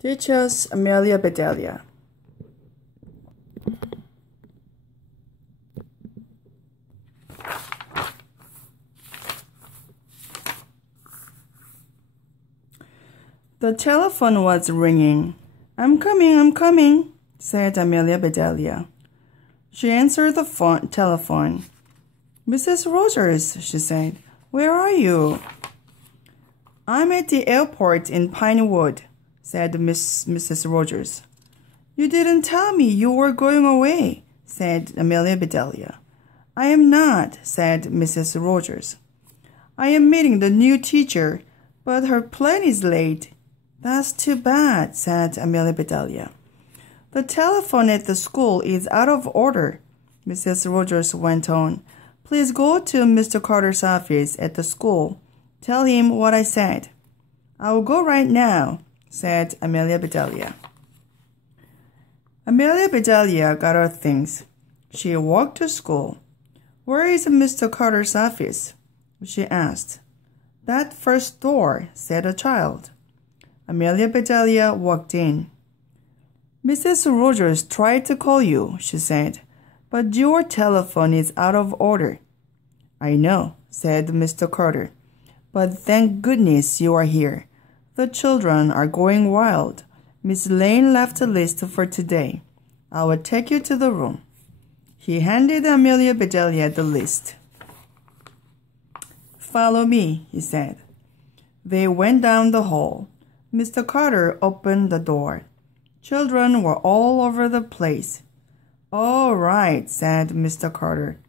Teaches Amelia Bedelia. The telephone was ringing. I'm coming, said Amelia Bedelia. She answered the telephone. Mrs. Rogers, she said, where are you? I'm at the airport in Pinewood, said Mrs. Rogers. You didn't tell me you were going away, said Amelia Bedelia. I am not, said Mrs. Rogers. I am meeting the new teacher, but her plane is late. That's too bad, said Amelia Bedelia. The telephone at the school is out of order, Mrs. Rogers went on. Please go to Mr. Carter's office at the school. Tell him what I said. I will go right now, said Amelia Bedelia. Amelia Bedelia got her things. She walked to school. Where is Mr. Carter's office? She asked. That first door, said a child. Amelia Bedelia walked in. Mrs. Rogers tried to call you, she said, but your telephone is out of order. I know, said Mr. Carter, but thank goodness you are here. The children are going wild. Miss Lane left a list for today. I will take you to the room. He handed Amelia Bedelia the list. Follow me, he said. They went down the hall. Mr. Carter opened the door. Children were all over the place. All right, said Mr. Carter.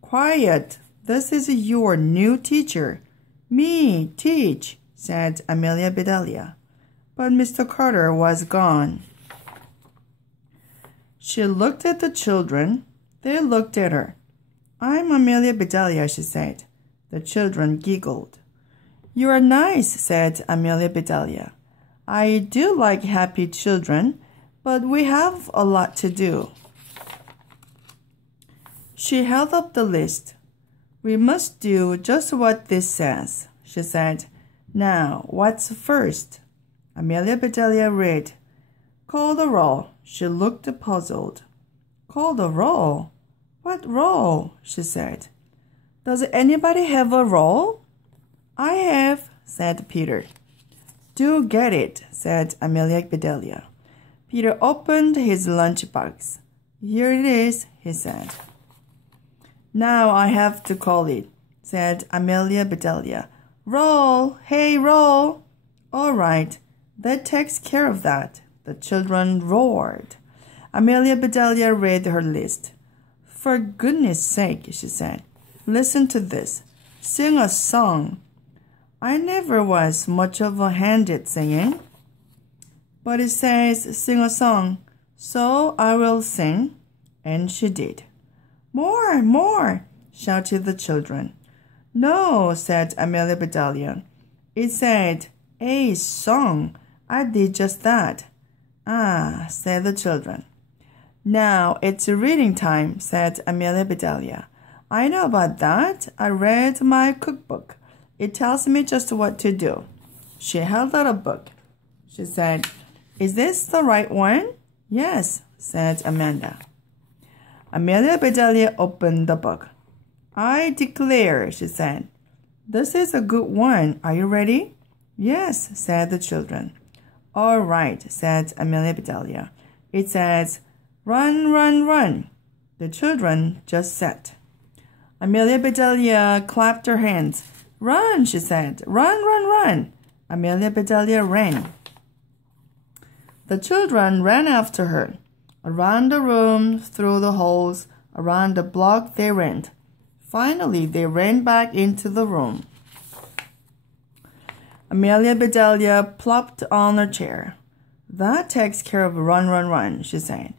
Quiet, this is your new teacher. Me, teach, said Amelia Bedelia. But Mr. Carter was gone. She looked at the children. They looked at her. I'm Amelia Bedelia, she said. The children giggled. You are nice, said Amelia Bedelia. I do like happy children, but we have a lot to do. She held up the list. We must do just what this says, she said. Now, what's first? Amelia Bedelia read. Call the roll. She looked puzzled. Call the roll? What roll? She said. Does anybody have a roll? I have, said Peter. Do get it, said Amelia Bedelia. Peter opened his lunchbox. Here it is, he said. Now I have to call it, said Amelia Bedelia. Roll, hey, roll. All right, that takes care of that. The children roared. Amelia Bedelia read her list. For goodness sake, she said, listen to this. Sing a song. I never was much of a hand at singing. But it says, sing a song, so I will sing. And she did. More, shouted the children. No, said Amelia Bedelia. It said, a song. I did just that. Ah, said the children. Now it's reading time, said Amelia Bedelia. I know about that. I read my cookbook. It tells me just what to do. She held out a book. She said, Is this the right one? Yes, said Amanda. Amelia Bedelia opened the book. I declare, she said. This is a good one. Are you ready? Yes, said the children. All right, said Amelia Bedelia. It says, Run, run, run. The children just sat. Amelia Bedelia clapped her hands. Run, she said. Run, run, run. Amelia Bedelia ran. The children ran after her. Around the room, through the halls, around the block they ran. Finally, they ran back into the room. Amelia Bedelia plopped on a chair. That takes care of run, run, run, she said.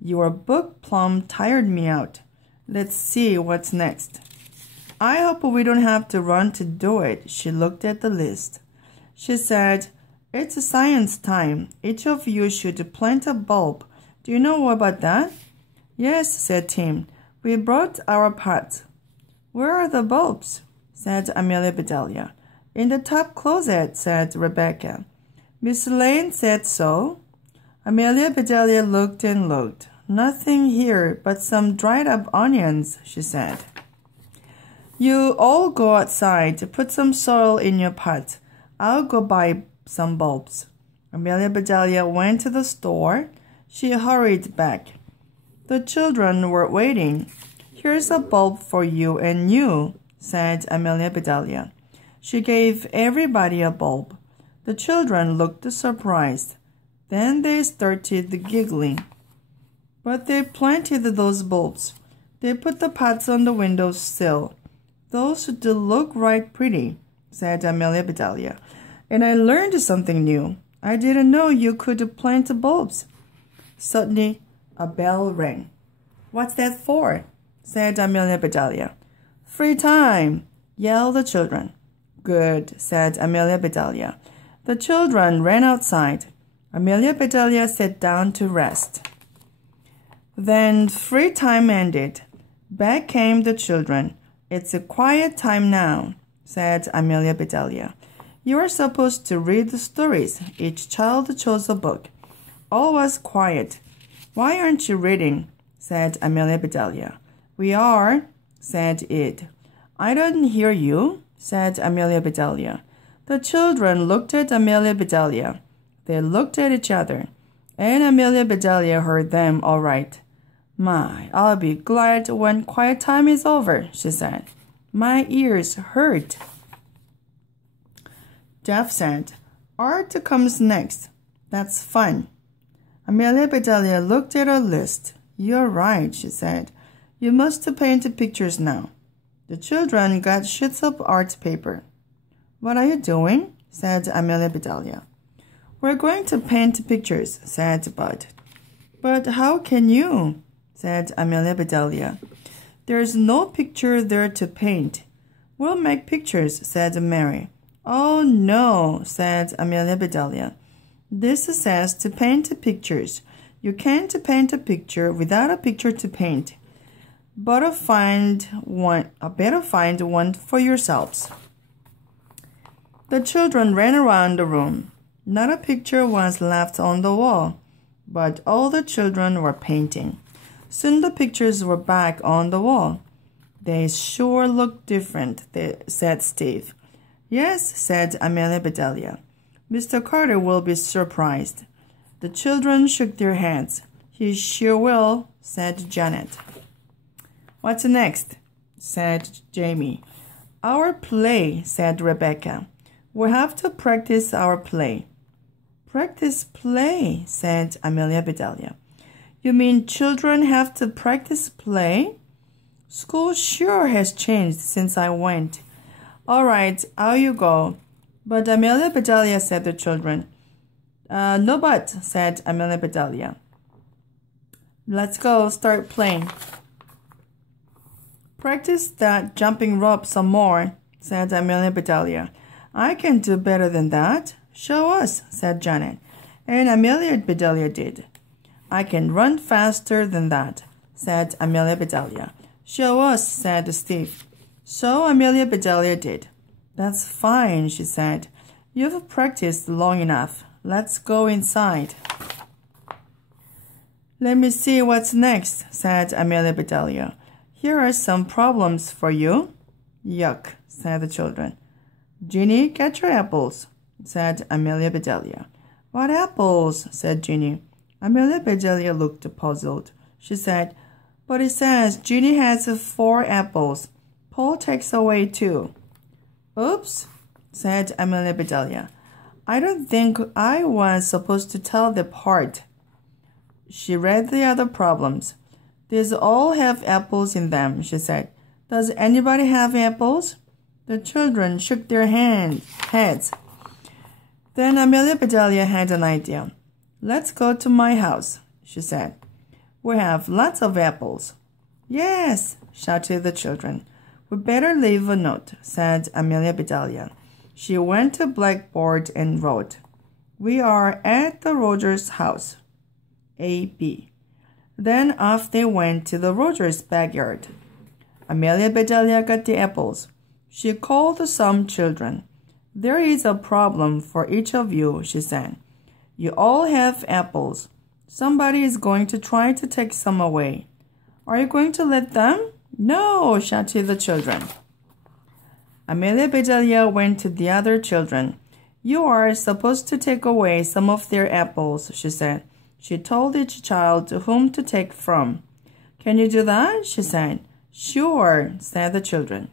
Your book plumb tired me out. Let's see what's next. I hope we don't have to run to do it. She looked at the list. She said, It's science time. Each of you should plant a bulb. Do you know about that? Yes, said Tim. We brought our pots. Where are the bulbs? Said Amelia Bedelia. In the top closet, said Rebecca. Miss Lane said so. Amelia Bedelia looked and looked. Nothing here but some dried up onions, she said. You all go outside to put some soil in your pot. I'll go buy some bulbs. Amelia Bedelia went to the store. She hurried back. The children were waiting. Here's a bulb for you and you, said Amelia Bedelia. She gave everybody a bulb. The children looked surprised. Then they started giggling. But they planted those bulbs. They put the pots on the window sill. Those do look right pretty, said Amelia Bedelia. And I learned something new. I didn't know you could plant bulbs. Suddenly, a bell rang. What's that for? Said Amelia Bedelia. Free time, yelled the children. Good, said Amelia Bedelia. The children ran outside. Amelia Bedelia sat down to rest. Then free time ended. Back came the children. It's a quiet time now, said Amelia Bedelia. You are supposed to read the stories. Each child chose a book. All was quiet. Why aren't you reading? Said Amelia Bedelia. We are, said Ed. I don't hear you, said Amelia Bedelia. The children looked at Amelia Bedelia. They looked at each other, and Amelia Bedelia heard them all right. My, I'll be glad when quiet time is over, she said. My ears hurt. Jeff said, Art comes next. That's fun. Amelia Bedelia looked at her list. You're right, she said. You must paint pictures now. The children got sheets of art paper. What are you doing? Said Amelia Bedelia. We're going to paint pictures, said Bud. But how can you? Said Amelia Bedelia. There's no picture there to paint. We'll make pictures, said Mary. Oh, no, said Amelia Bedelia. This says to paint pictures. You can't paint a picture without a picture to paint. Better find one for yourselves. The children ran around the room. Not a picture was left on the wall, but all the children were painting. Soon the pictures were back on the wall. They sure look different, said Steve. Yes, said Amelia Bedelia. Mr. Carter will be surprised. The children shook their heads. He sure will, said Janet. What's next? Said Jamie. Our play, said Rebecca. We'll have to practice our play. Practice play, said Amelia Bedelia. You mean children have to practice play? School sure has changed since I went. All right, out you go. But Amelia Bedelia, said the children. No but, said Amelia Bedelia. Let's go start playing. Practice that jumping rope some more, said Amelia Bedelia. I can do better than that. Show us, said Janet. And Amelia Bedelia did. I can run faster than that, said Amelia Bedelia. Show us, said Steve. So Amelia Bedelia did. That's fine, she said. You've practiced long enough. Let's go inside. Let me see what's next, said Amelia Bedelia. Here are some problems for you. Yuck, said the children. Ginny, get your apples, said Amelia Bedelia. What apples? Said Ginny. Amelia Bedelia looked puzzled. She said, But it says Ginny has 4 apples. Paul takes away 2. Oops, said Amelia Bedelia. I don't think I was supposed to tell the part. She read the other problems. These all have apples in them, she said. Does anybody have apples? The children shook their heads. Then Amelia Bedelia had an idea. Let's go to my house, she said. We have lots of apples. Yes, shouted the children. We better leave a note, said Amelia Bedelia. She went to blackboard and wrote, We are at the Rogers house. A.B. Then off they went to the Rogers backyard. Amelia Bedelia got the apples. She called some children. There is a problem for each of you, she said. You all have apples. Somebody is going to try to take some away. Are you going to let them? No, shouted the children. Amelia Bedelia went to the other children. You are supposed to take away some of their apples, she said. She told each child whom to take from. Can you do that? She said. Sure, said the children.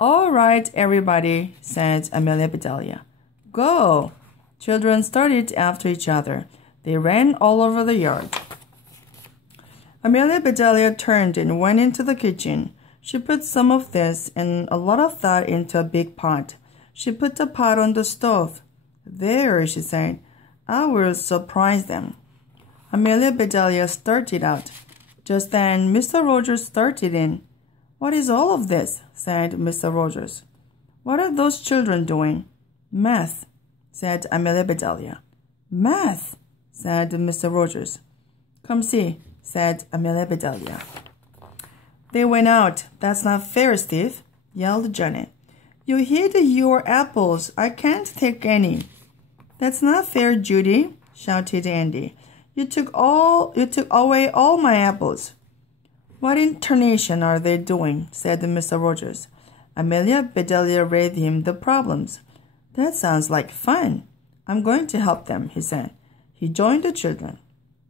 All right, everybody, said Amelia Bedelia. Go! Children started after each other. They ran all over the yard. Amelia Bedelia turned and went into the kitchen. She put some of this and a lot of that into a big pot. She put the pot on the stove. There, she said, I will surprise them. Amelia Bedelia started out. Just then, Mr. Rogers started in. What is all of this? Said Mr. Rogers. What are those children doing? Math, said Amelia Bedelia. Math, said Mr. Rogers. Come see, said Amelia Bedelia. They went out. That's not fair, Steve, yelled Janet. You hid your apples. I can't take any. That's not fair, Judy, shouted Andy. You took away all my apples. What in tarnation are they doing? Said Mr. Rogers. Amelia Bedelia read him the problems. That sounds like fun. I'm going to help them, he said. He joined the children.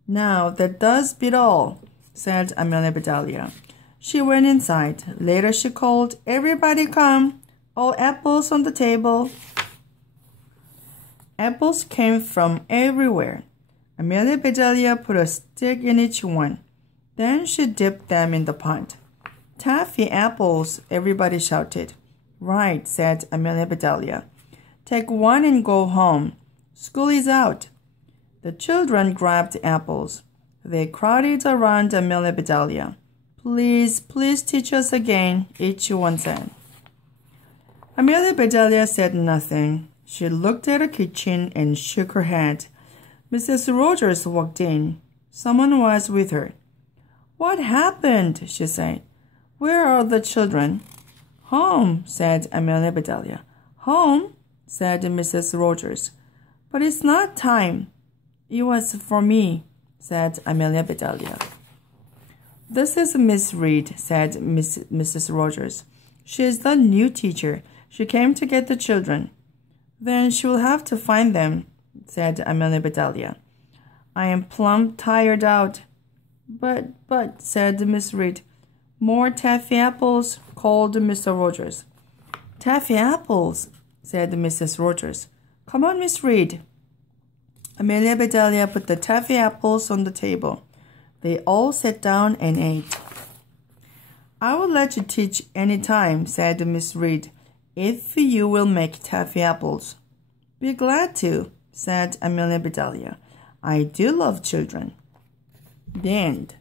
Now that does beat all, said Amelia Bedelia. She went inside. Later she called, Everybody come. All apples on the table. Apples came from everywhere. Amelia Bedelia put a stick in each one. Then she dipped them in the pot. Taffy apples, everybody shouted. Right, said Amelia Bedelia. Take one and go home. School is out. The children grabbed apples. They crowded around Amelia Bedelia. Please, please teach us again, each one said. Amelia Bedelia said nothing. She looked at the kitchen and shook her head. Mrs. Rogers walked in. Someone was with her. What happened? She said. Where are the children? Home, said Amelia Bedelia. Home, said Mrs. Rogers. But it's not time. It was for me, said Amelia Bedelia. This is Miss Reed, said Mrs. Rogers. She is the new teacher. She came to get the children. Then she will have to find them, said Amelia Bedelia. I am plumb tired out. But, said Miss Reed. More taffy apples, called Mr. Rogers. Taffy apples, said Mrs. Rogers. Come on, Miss Reed. Amelia Bedelia put the taffy apples on the table. They all sat down and ate. I will let you teach any time, said Miss Reed, if you will make taffy apples. Be glad to, said Amelia Bedelia. I do love children. The end.